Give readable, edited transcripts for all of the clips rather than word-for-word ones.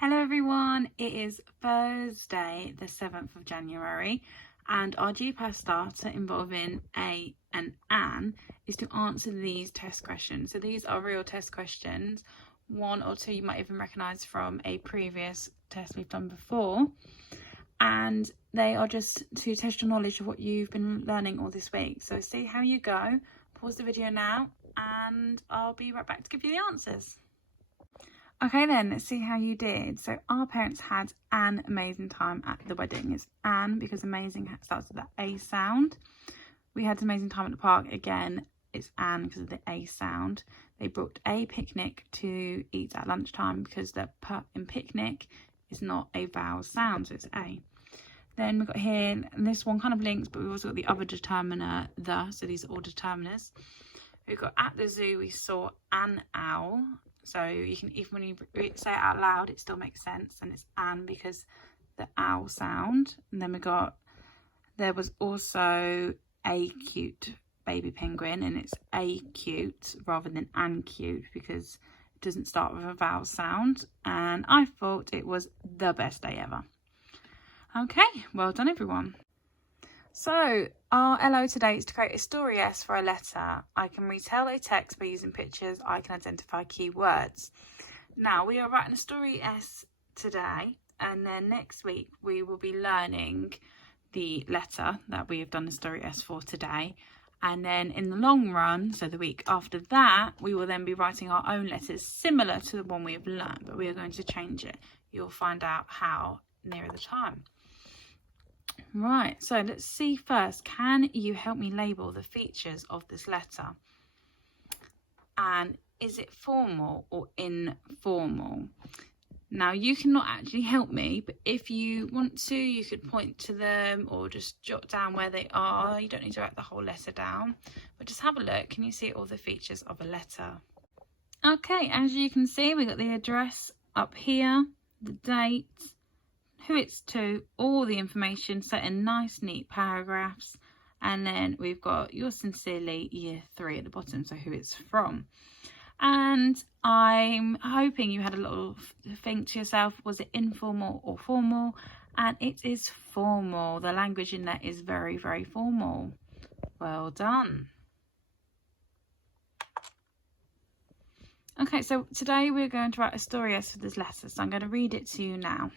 Hello everyone, it is Thursday the 7th of January and our GPS starter involving a and an is to answer these test questions. So these are real test questions, one or two you might even recognise from a previous test we've done before, and they are just to test your knowledge of what you've been learning all this week. So see how you go, pause the video now and I'll be right back to give you the answers. Okay then, let's see how you did. So our parents had an amazing time at the wedding. It's Anne because amazing starts with the A sound. We had an amazing time at the park. Again, it's Anne because of the A sound. They booked a picnic to eat at lunchtime because the P in picnic is not a vowel sound, so it's A. Then we've got here, and this one kind of links, but we've also got the other determiner, the, so these are all determiners. We've got at the zoo, we saw an owl. So you can, even when you say it out loud, it still makes sense, and it's Anne because the owl sound. And then there was also a cute baby penguin, and it's a cute rather than an cute because it doesn't start with a vowel sound. And I thought it was the best day ever. Okay, well done everyone. So our LO today is to create a story S for a letter. I can retell a text by using pictures. I can identify keywords. Now we are writing a story S today, and then next week we will be learning the letter that we have done the story S for today. And then in the long run, so the week after that, we will then be writing our own letters similar to the one we have learned, but we are going to change it. You'll find out how nearer the time. Right, so let's see first, can you help me label the features of this letter? And is it formal or informal? Now, you cannot actually help me, but if you want to, you could point to them or just jot down where they are. You don't need to write the whole letter down, but just have a look. Can you see all the features of a letter? Okay, as you can see, we've got the address up here, the date, who it's to, all the information set in nice neat paragraphs, and then we've got yours sincerely year 3 at the bottom, so who it's from. And I'm hoping you had a little think to yourself, was it informal or formal? And it is formal. The language in there is very, very formal. Well done. Okay, so today we're going to write a story S for this letter, so I'm going to read it to you now.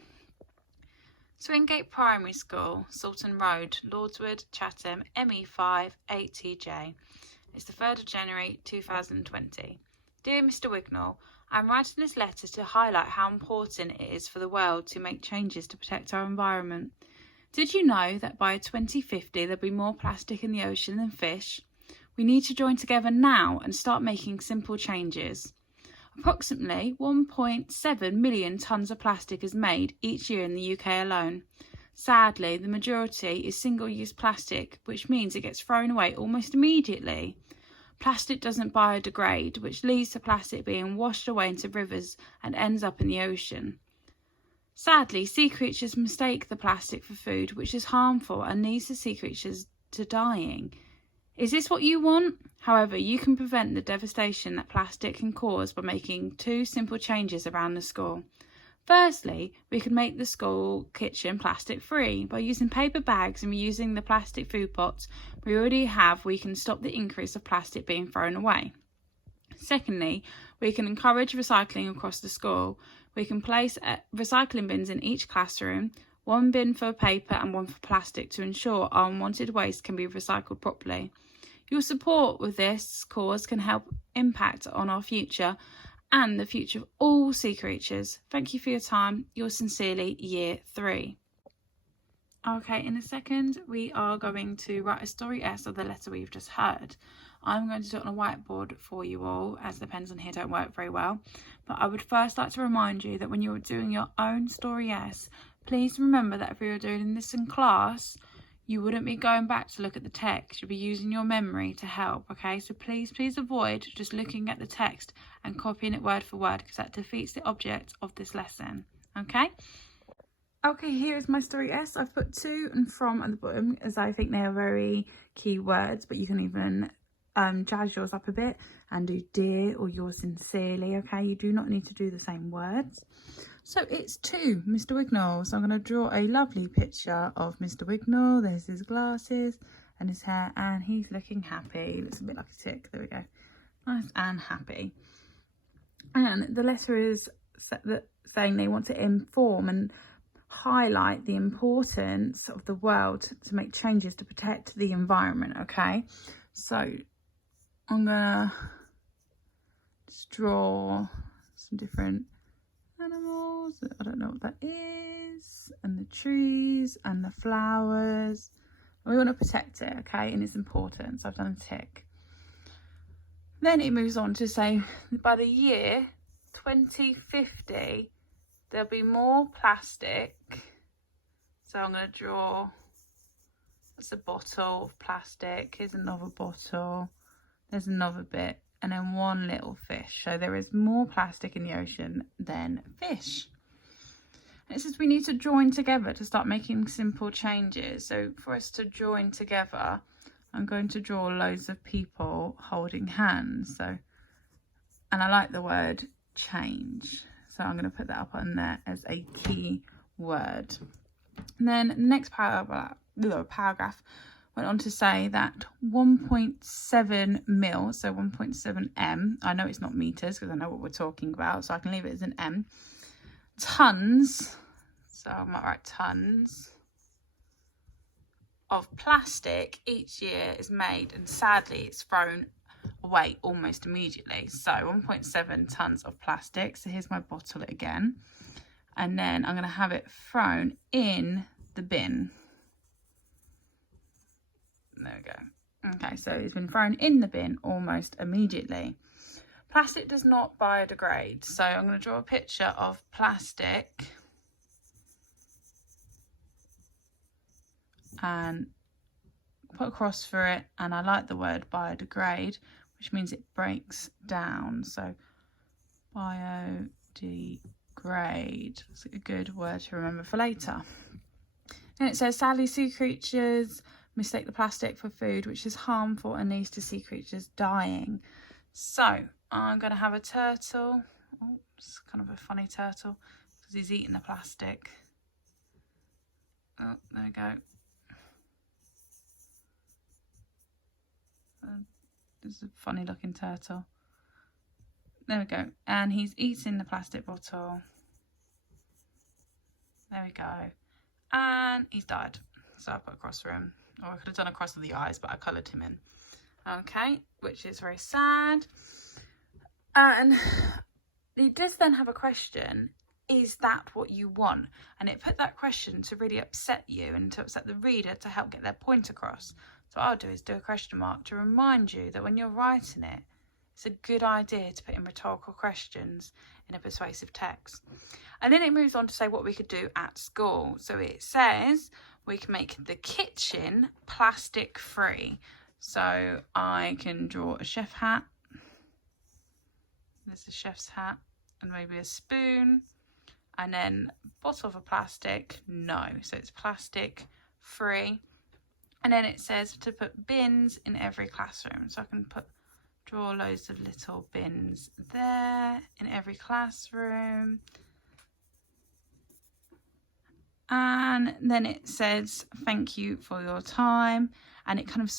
Swingate Primary School, Salton Road, Lordswood, Chatham, ME5 8TJ. It's the 3rd of January 2020. Dear Mr. Wignall, I'm writing this letter to highlight how important it is for the world to make changes to protect our environment. Did you know that by 2050 there'll be more plastic in the ocean than fish? We need to join together now and start making simple changes. Approximately 1.7 million tonnes of plastic is made each year in the UK alone. Sadly, the majority is single-use plastic, which means it gets thrown away almost immediately. Plastic doesn't biodegrade, which leads to plastic being washed away into rivers and ends up in the ocean. Sadly, sea creatures mistake the plastic for food, which is harmful and leads the sea creatures to dying. Is this what you want? However, you can prevent the devastation that plastic can cause by making 2 simple changes around the school. Firstly, we could make the school kitchen plastic free. By using paper bags and reusing the plastic food pots we already have, we can stop the increase of plastic being thrown away. Secondly, we can encourage recycling across the school. We can place recycling bins in each classroom, 1 bin for paper and 1 for plastic, to ensure our unwanted waste can be recycled properly. Your support with this cause can help impact on our future and the future of all sea creatures. Thank you for your time. Yours sincerely, year 3. Okay, in a second we are going to write a story S of the letter we've just heard. I'm going to do it on a whiteboard for you all, as the pens on here don't work very well. But I would first like to remind you that when you're doing your own story S, please remember that if we were doing this in class, you wouldn't be going back to look at the text. You'll be using your memory to help, okay? So please avoid just looking at the text and copying it word for word, because that defeats the object of this lesson, okay? Okay, here is my story S. I've put to and from at the bottom, as I think they are very key words, but you can even jazz yours up a bit and do dear or yours sincerely, okay? You do not need to do the same words. So it's to Mr. Wignall. So I'm going to draw a lovely picture of Mr. Wignall. There's his glasses and his hair, and he's looking happy. He looks a bit like a tick. There we go. Nice and happy. And the letter is saying they want to inform and highlight the importance of the world to make changes to protect the environment. Okay, so I'm gonna just draw some different animals. I don't know what that is, and the trees and the flowers. We want to protect it, okay, and its importance. I've done a tick. Then it moves on to say by the year 2050 there'll be more plastic. So I'm going to draw, that's a bottle of plastic. Here's another bottle. There's another bit, and then one little fish. So there is more plastic in the ocean than fish. And it says we need to join together to start making simple changes. So for us to join together, I'm going to draw loads of people holding hands. So, and I like the word change. So I'm going to put that up on there as a key word. And then the next paragraph went on to say that 1.7 mil, so 1.7 m, I know it's not meters because I know what we're talking about, so I can leave it as an m, tons, so I might write tons, of plastic each year is made, and sadly it's thrown away almost immediately. So 1.7 tons of plastic. So here's my bottle again, and then I'm going to have it thrown in the bin. There we go. Okay, so it's been thrown in the bin almost immediately. Plastic does not biodegrade, so I'm going to draw a picture of plastic and put a cross for it, and I like the word biodegrade, which means it breaks down. So biodegrade, it's a good word to remember for later. And it says sadly sea creatures mistake the plastic for food, which is harmful and leads to sea creatures dying. So I'm going to have a turtle. Oh, it's kind of a funny turtle because he's eating the plastic. Oh, there we go. This is a funny looking turtle. There we go. And he's eating the plastic bottle. There we go. And he's died. So I put a cross for him. Or I could have done a cross of the eyes, but I coloured him in. Okay, which is very sad. And he does then have a question. Is that what you want? And it put that question to really upset you and to upset the reader to help get their point across. So what I'll do is do a question mark to remind you that when you're writing it, it's a good idea to put in rhetorical questions in a persuasive text. And then it moves on to say what we could do at school. So it says we can make the kitchen plastic free. So I can draw a chef hat. There's a chef's hat, and maybe a spoon, and then bottle of a plastic. No, so it's plastic free. And then it says to put bins in every classroom. So I can draw loads of little bins there in every classroom. And then it says thank you for your time, and it kind of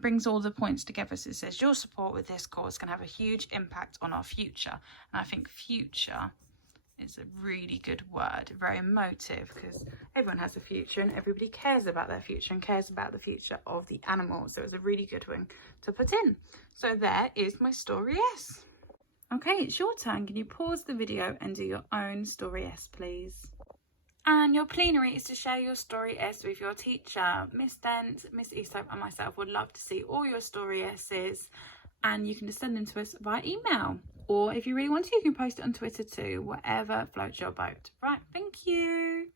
brings all the points together. So it says your support with this course can have a huge impact on our future. And I think future is a really good word, very emotive, because everyone has a future and everybody cares about their future and cares about the future of the animals. So it's a really good one to put in. So there is my story S. Okay, it's your turn. Can you pause the video and do your own story S, please? And your plenary is to share your story S with your teacher. Miss Dent, Miss Easthope and myself would love to see all your story S's, and you can just send them to us via email. Or if you really want to, you can post it on Twitter too, whatever floats your boat. Right, thank you.